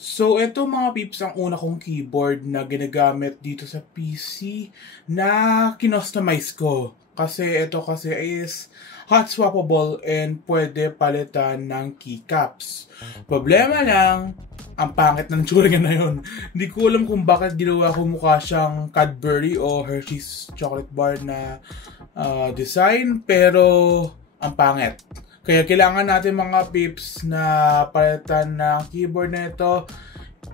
So, ito mga peeps ang una kong keyboard na ginagamit dito sa PC na kinostomize ko. Kasi ito kasi is hot swappable and pwede palitan ng keycaps. Problema lang, ang pangit ng tsura na yun. Hindi ko alam kung bakit ginawa ko mukha siyang Cadbury o Hershey's chocolate bar na design, pero ang pangit. Kaya kailangan natin mga peeps na palitan ng keyboard na ito.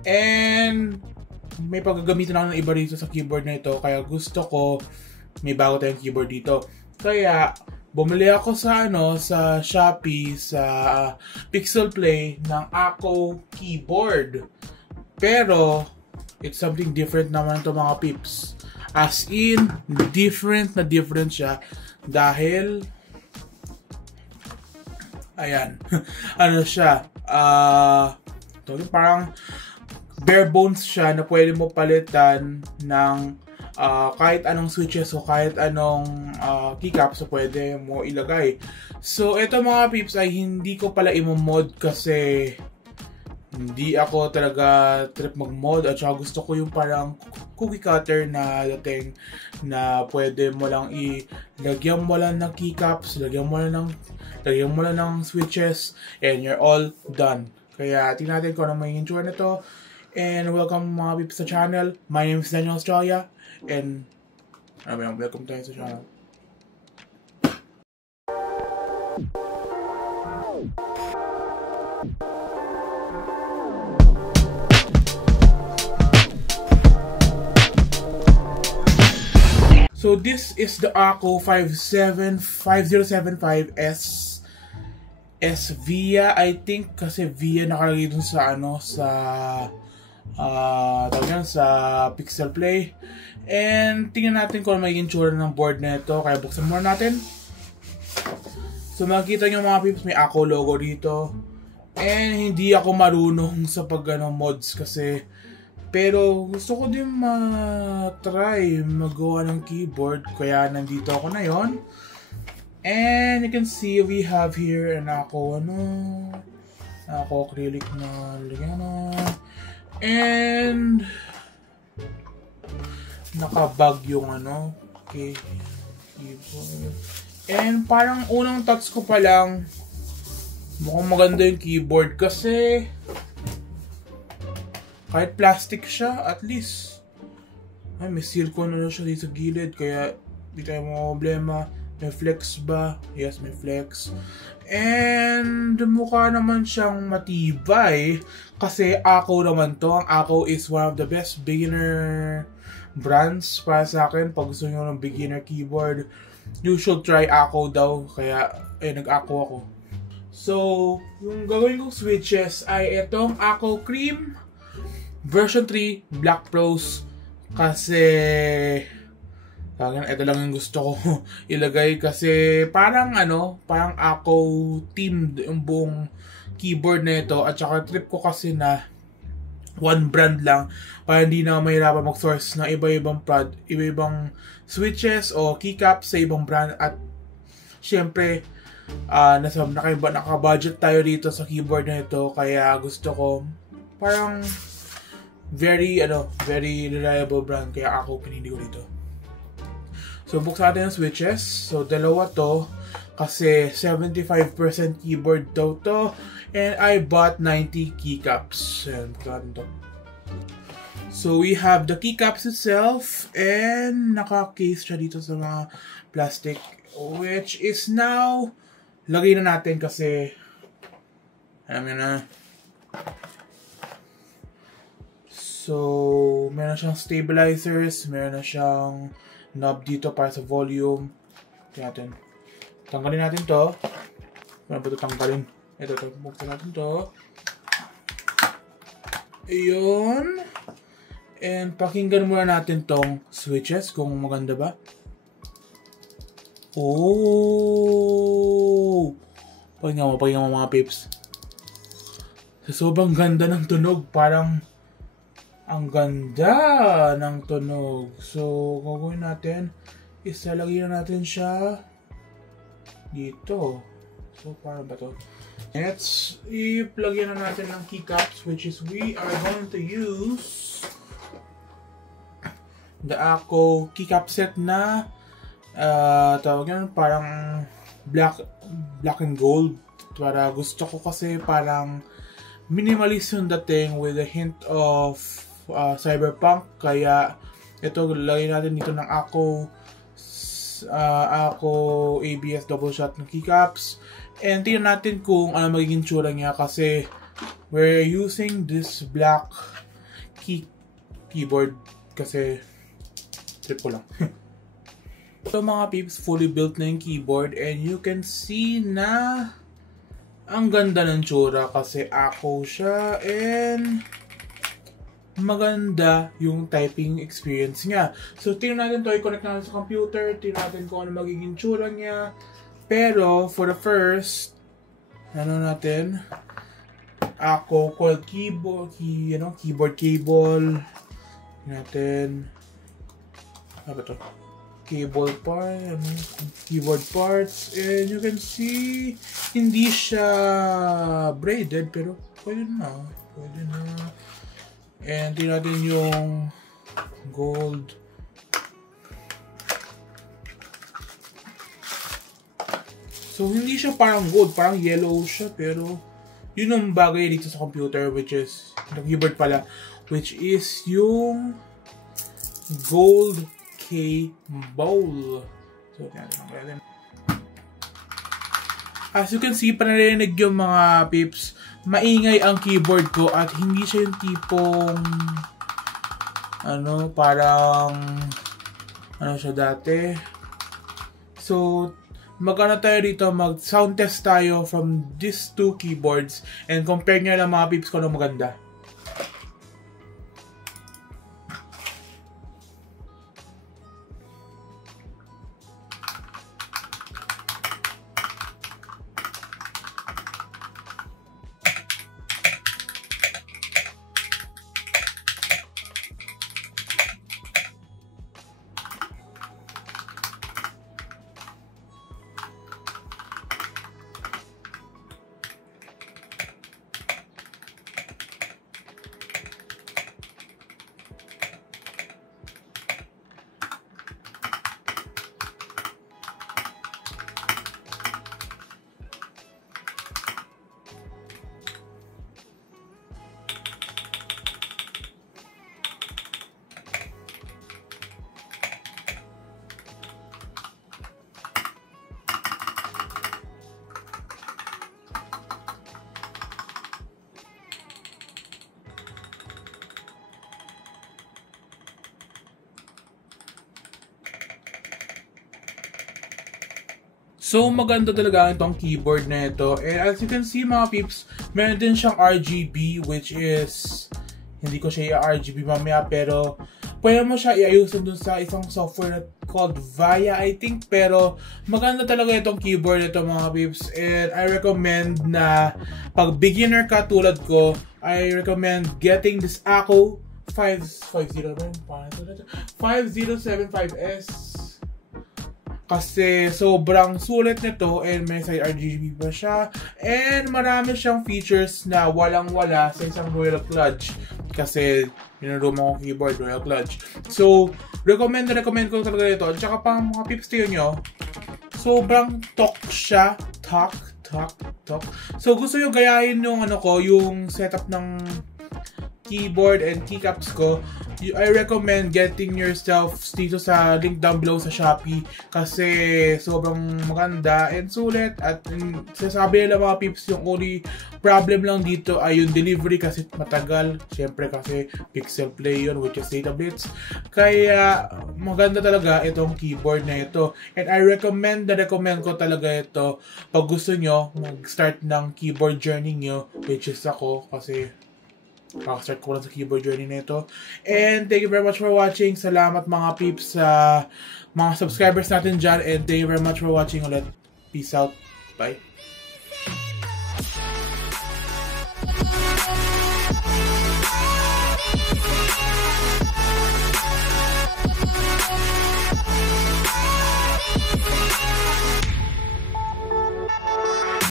And may paggagamitan ako ng iba dito sa keyboard na ito. Kaya gusto ko may bago tayong keyboard dito. Kaya bumili ako sa sa Shopee, sa Pixel Play ng Ako keyboard. Pero it's something different naman ito mga peeps. As in, different na different siya. Dahil ayan, ano siya, parang bare bones siya na pwede mo palitan ng kahit anong switches o kahit anong keycaps so pwede mo ilagay. So, ito mga peeps ay hindi ko pala imo-mod kasi hindi ako talaga trip mag-mod at saka gusto ko yung parang cookie cutter na dating na pwede mo lang ilagyan mo lang ng keycaps, lagyan mo lang ng switches, and you're all done. Kaya tingnan natin kung ano may itsura nito. And welcome mga peeps sa channel. My name is Daniel Australia, and welcome tayo sa channel. So this is the Ako 5075S VIA, I think, kasi VIA nakalagay dun sa sa Pixel Play. And tingnan natin kung magiging tsura ng board na ito. Kaya buksan muna natin. So makikita nyo mga peeps, may Ako logo dito. And hindi ako marunong sa mods kasi, pero gusto ko din try magawa ng keyboard, kaya nandito ako na yon. And you can see we have here an Ako acrylic na lagyan and nakabag yung keyboard. And parang unang touch ko pa lang mukhang maganda yung keyboard kasi kahit plastic siya, at least ay may silicone na siya dito sa gilid, kaya di tayo mga problema. May flex ba? Yes, may flex. And mukha naman siyang matibay kasi Ako naman to. Ang Ako is one of the best beginner brands para sa akin. Pag gusto nyo ng beginner keyboard, you should try Ako daw. Kaya nag-Ako ako. So, yung gagawin kong switches ay itong Ako Cream version 3 Black Pros kasi ito lang yung gusto ko ilagay kasi parang parang Ako themed yung buong keyboard na ito at saka trip ko kasi na one brand lang para hindi na mahirapan mag-source ng iba-ibang switches o keycaps sa ibang brand. At syempre naka-budget tayo dito sa keyboard na ito, kaya gusto ko parang very reliable brand, kaya Ako pinili ko dito. So buksan natin ang switches. So dalawa to kasi 75% keyboard daw to, and I bought 90 keycaps. And buksan natin to. So we have the keycaps itself, and naka-case siya dito sa mga plastic, which is now lagay na natin kasi alam nyo na. So, meron siyang stabilizers, meron na siyang knob dito para sa volume. Tingnan natin. Tanggalin natin to. Ano ba ito tanggalin? Ito, buksan natin to. Ayun. And pakinggan muna natin tong switches kung maganda ba. Oh! Pakinggan mo mga peeps. Sa sobrang ganda ng tunog, parang ang ganda ng tunog. So, gagawin natin, isalagay na natin siya dito. So, paano ba to? Let's i-plug in na natin ng keycaps, which is we are going to use the Ako keycap set na tawag yan, parang black and gold. Para gusto ko kasi parang minimalist yung dating with a hint of cyberpunk. Kaya ito, lagay natin dito ng Ako ABS double shot ng keycaps. And tingnan natin kung ano magiging tsura niya kasi we're using this black keyboard kasi trip ko lang. So mga peeps, fully built na yung keyboard and you can see na ang ganda ng tsura kasi Ako siya and maganda yung typing experience niya. So tingnan natin to, i-connect natin sa computer, tingnan natin kung ano magiging tsura niya. Pero, for the first, natin, Ako coiled keyboard, keyboard cable, natin, ano ba ito? Cable part, keyboard parts, and you can see, hindi siya braided, pero pwede na. And tingnan natin yung gold. So, hindi siya parang gold, parang yellow siya, pero yun ang bagay dito sa computer, which is, the keyboard pala, which is yung gold cable. So, natin. As you can see, panarinig yung mga peeps, maingay ang keyboard ko at hindi siya yung tipong, parang, siya dati. So, magana tayo dito, mag-sound test tayo from these two keyboards and compare nyo lang mga peeps kung ano maganda. So, maganda talaga itong keyboard na ito. And as you can see mga peeps, meron din siyang RGB, which is, hindi ko siya i-RGB mamaya, pero pwede mo siya i-ayusin dun sa isang software called Vaya, I think. Pero maganda talaga itong keyboard ito mga peeps. And I recommend na pag beginner ka tulad ko, I recommend getting this Ako 5075S. Kasi sobrang sulit nito and may side RGB pa siya. And marami siyang features na walang-wala sa isang Royal Clutch. Kasi minaruma kong keyboard, Royal Clutch. So, recommend ko talaga ito. At saka pang mga peeps tayo nyo, sobrang talk siya. Talk. So, gusto nyo gayahin yung yung setup ng keyboard and keycaps ko, I recommend getting yourself dito sa link down below sa Shopee kasi sobrang maganda and sulit at sasabi nila mga peeps yung only problem lang dito ay yung delivery kasi matagal, syempre kasi Pixel Play yun which is data blitz, kaya maganda talaga itong keyboard na ito and I recommend ko talaga ito pag gusto nyo mag-start ng keyboard journey nyo, which is ako kasi start ko lang sa keyboard journey nito. And thank you very much for watching. Salamat mga peeps sa mga subscribers natin dyan. And thank you very much for watching ulit. Peace out. Bye.